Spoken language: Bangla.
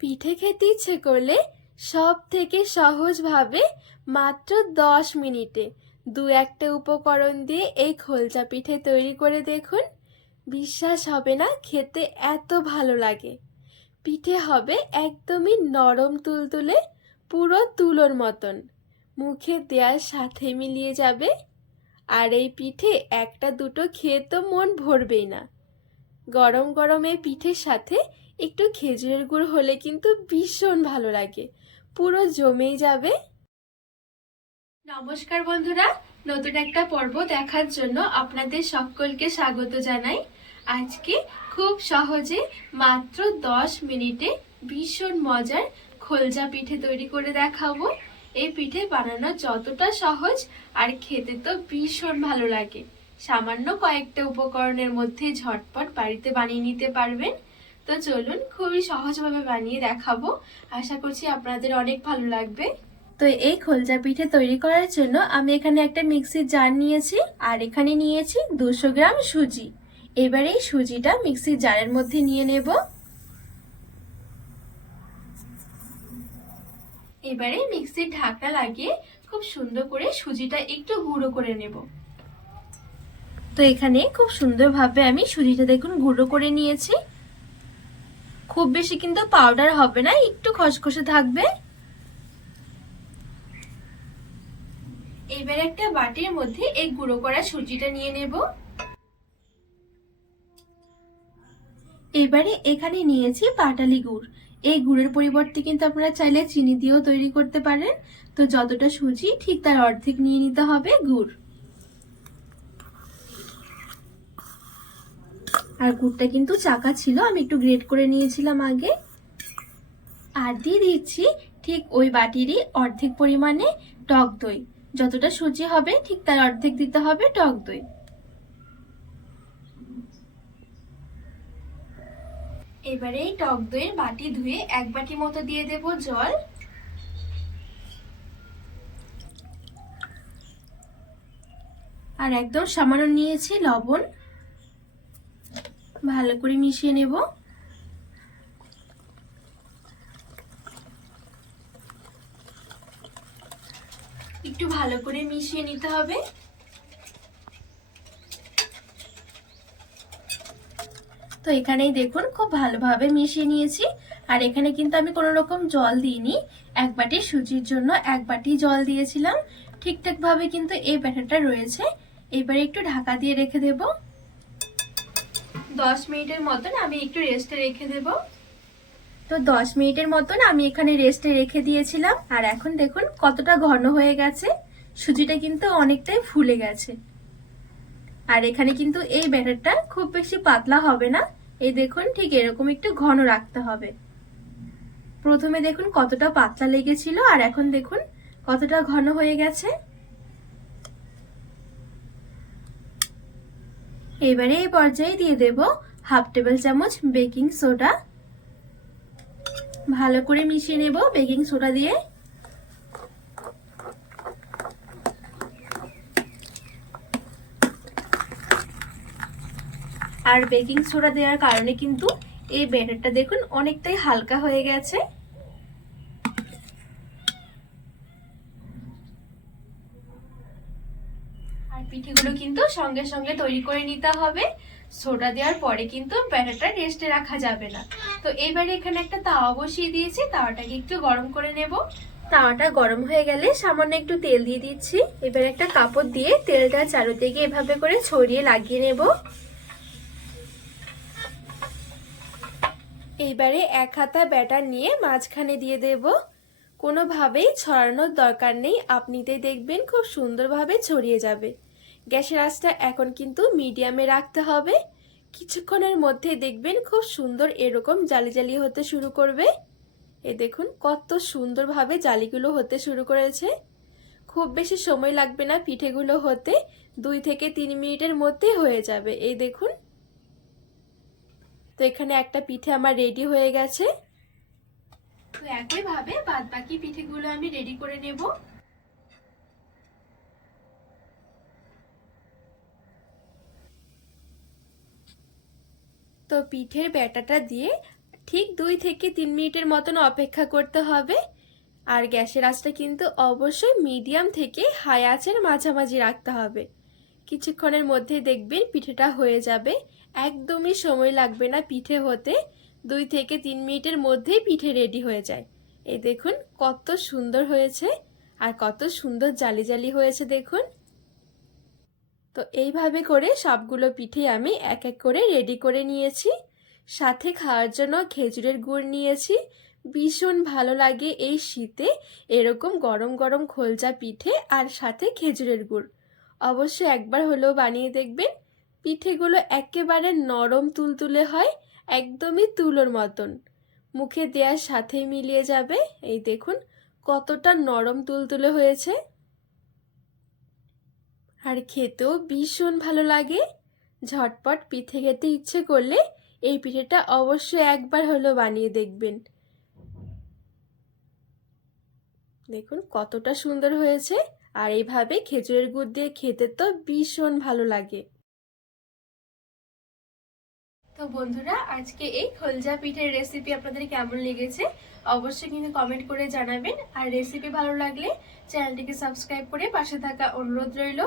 পিঠে খেতে ইচ্ছে করলে সব থেকে সহজভাবে মাত্র দশ মিনিটে দু একটা উপকরণ দিয়ে এই খোলচা পিঠে তৈরি করে দেখুন। বিশ্বাস হবে না, খেতে এত ভালো লাগে। পিঠে হবে একদমই নরম তুলতুলে পুরো তুলোর মতন। মুখে দেওয়ার সাথে মিলিয়ে যাবে। আর এই পিঠে একটা দুটো খেয়ে তো মন ভরবেই না। গরম গরম এই পিঠের সাথে একটু খেজুরের গুড় হলে কিন্তু ভীষণ ভালো লাগে। পুরো জমেই যাবে। নমস্কার বন্ধুরা, নতুন একটা পর্ব দেখার জন্য আপনাদের সকলকে স্বাগত জানাই। আজকে খুব সহজে মাত্র দশ মিনিটে ভীষণ মজার খোলজা পিঠে তৈরি করে দেখাবো। এই পিঠে বানানো যতটা সহজ আর খেতে তো ভীষণ ভালো লাগে। সামান্য কয়েকটা উপকরণের মধ্যে ঝটপট বাড়িতে বানিয়ে নিতে পারবেন। তো চলুন খুবই সহজভাবে বানিয়ে দেখাবো। আশা করছি আপনাদের অনেক ভালো লাগবে। তো এই খোলজা পিঠে তৈরি করার জন্য আমি এখানে একটা মিক্সির জার নিয়েছি আর এখানে নিয়েছি দুশো গ্রাম সুজি। এবারে এই সুজিটা মিক্সির জারের মধ্যে নিয়ে নেব। এবারে মিক্সির ঢাকনা লাগিয়ে খুব সুন্দর করে সুজিটা একটু গুঁড়ো করে নেব। তো এখানে খুব সুন্দরভাবে আমি সুজিটা দেখুন গুঁড়ো করে নিয়েছি। খুব বেশি কিন্তু পাউডার হবে না, একটু খসখসে থাকবে। এবার একটা বাটির মধ্যে এই গুঁড়ো করা সুজিটা নিয়ে নেব। এবারে এখানে নিয়েছি পাটালি গুড়। এই গুড়ের পরিবর্তে কিন্তু আপনারা চাইলে চিনি দিয়েও তৈরি করতে পারেন। তো যতটা সুজি, ঠিক তার অর্ধেক নিয়ে নিতে হবে গুড়। আর গুড়টা কিন্তু চাকা ছিল, আমি একটু গ্রেট করে নিয়েছিলাম আগে। আর দিয়ে দিচ্ছি ঠিক ওই বাটিরই অর্ধেক পরিমাণে টক দই। যতটা সুজি হবে ঠিক তার অর্ধেক দিতে হবে টক দই। এবারে এই টক দইয়ের বাটি ধুয়ে এক বাটি মতো দিয়ে দেব জল। আর একদম সামান্য নিয়েছি লবণ। ভালো করে মিশিয়ে নেব। একটু ভালো করে মিশিয়ে নিতে হবে। তো এখানেই দেখুন, খুব ভালোভাবে মিশিয়ে নিয়েছি। আর এখানে কিন্তু আমি কোনো রকম জল দিইনি। এক বাটি সুজির জন্য এক বাটি জল দিয়েছিলাম। ঠিকঠাকভাবে কিন্তু এই ব্যাটারটা রয়েছে। এবারে একটু ঢাকা দিয়ে রেখে দেব। দশ মিনিটের মতন আমি একটু রেস্টে রেখে দেব। তো দশ মিনিটের মতন আমি এখানে রেস্টে রেখে দিয়েছিলাম। আর এখন দেখুন কতটা ঘন হয়ে গেছে। সুজিটা কিন্তু অনেকটাই ফুলে গেছে। আর এখানে কিন্তু এই ব্যাটারটা খুব বেশি পাতলা হবে না। এই দেখুন ঠিক এরকম একটু ঘন রাখতে হবে। প্রথমে দেখুন কতটা পাতলা লেগেছিল। আর এখন দেখুন কতটা ঘন হয়ে গেছে। এবারে এই পর্যায়ে দিয়ে দেব হাফ টেবিল চামচ বেকিং সোডা। ভালো করে মিশিয়ে নেব বেকিং সোডা দিয়ে। আর বেকিং সোডা দেওয়ার কারণে কিন্তু এই ব্যাটারটা দেখুন অনেকটাই হালকা হয়ে গেছে আর পিঠেগুলো কিন্তু সঙ্গে সঙ্গে তৈরি করে নিতে হবে। সোডা দেওয়ার পরে কিন্তু ব্যাটারটা রেস্টে রাখা যাবে না। তো এবারে এখানে একটা তাওয়া বসিয়ে দিয়েছি, তাওয়াটাকে একটু গরম করে নেব। তাওয়াটা গরম হয়ে গেলে সামান্য একটু তেল দিয়ে দিচ্ছি। এবার একটা কাপড় দিয়ে তেলটা চারোদিকে এভাবে করে ছড়িয়ে লাগিয়ে নেব। এইবারে এক হাতা ব্যাটার নিয়ে মাঝখানে দিয়ে দেব। কোনোভাবেই ছড়ানোর দরকার নেই। আপনিতেই দেখবেন খুব সুন্দরভাবে ছড়িয়ে যাবে। গ্যাসের আঁচটা এখন কিন্তু মিডিয়ামে রাখতে হবে। কিছুক্ষণের মধ্যে দেখবেন খুব সুন্দর এরকম জালি জালি হতে শুরু করবে। এ দেখুন কত সুন্দরভাবে জালিগুলো হতে শুরু করেছে। খুব বেশি সময় লাগবে না পিঠেগুলো হতে, দুই থেকে তিন মিনিটের মধ্যে হয়ে যাবে। এই দেখুন। তো এখানে একটা পিঠে আমার রেডি হয়ে গেছে। তো একইভাবে বাদ বাকি পিঠেগুলো আমি রেডি করে নেব। তো পিঠের ব্যাটাটা দিয়ে ঠিক দুই থেকে তিন মিনিটের মতন অপেক্ষা করতে হবে। আর গ্যাসের আঁচটা কিন্তু অবশ্যই মিডিয়াম থেকে হাই আঁচের মাঝামাঝি রাখতে হবে। কিছুক্ষণের মধ্যে দেখবেন পিঠেটা হয়ে যাবে। একদমই সময় লাগবে না পিঠে হতে। দুই থেকে তিন মিনিটের মধ্যেই পিঠে রেডি হয়ে যায়। এই দেখুন, কত সুন্দর হয়েছে। আর কত সুন্দর জালি জালি হয়েছে দেখুন। তো এইভাবে করে সবগুলো পিঠে আমি এক এক করে রেডি করে নিয়েছি। সাথে খাওয়ার জন্য খেজুরের গুড় নিয়েছি। ভীষণ ভালো লাগে এই শীতে এরকম গরম গরম খোলজা পিঠে আর সাথে খেজুরের গুড়। অবশ্যই একবার হলেও বানিয়ে দেখবেন, পিঠেগুলো একেবারে নরম তুলতুলে হয়, একদমই তুলোর মতন। মুখে দেওয়ার সাথেই মিলিয়ে যাবে। এই দেখুন, কতটা নরম তুলতুলে হয়েছে। আর খেতেও ভীষণ ভালো লাগে। ঝটপট পিঠে খেতে ইচ্ছে করলে এই পিঠেটা অবশ্যই একবার হলেও বানিয়ে দেখবেন। দেখুন কতটা সুন্দর হয়েছে আর এইভাবে খেজুরের গুড় দিয়ে খেতে তো ভীষণ ভালো লাগে। তো বন্ধুরা, আজকে এই খোলজা পিঠের রেসিপি আপনাদের কেমন লেগেছে অবশ্যই কিন্তু কমেন্ট করে জানাবেন। আর রেসিপি ভালো লাগলে চ্যানেলটিকে সাবস্ক্রাইব করে পাশে থাকা অনুরোধ রইল।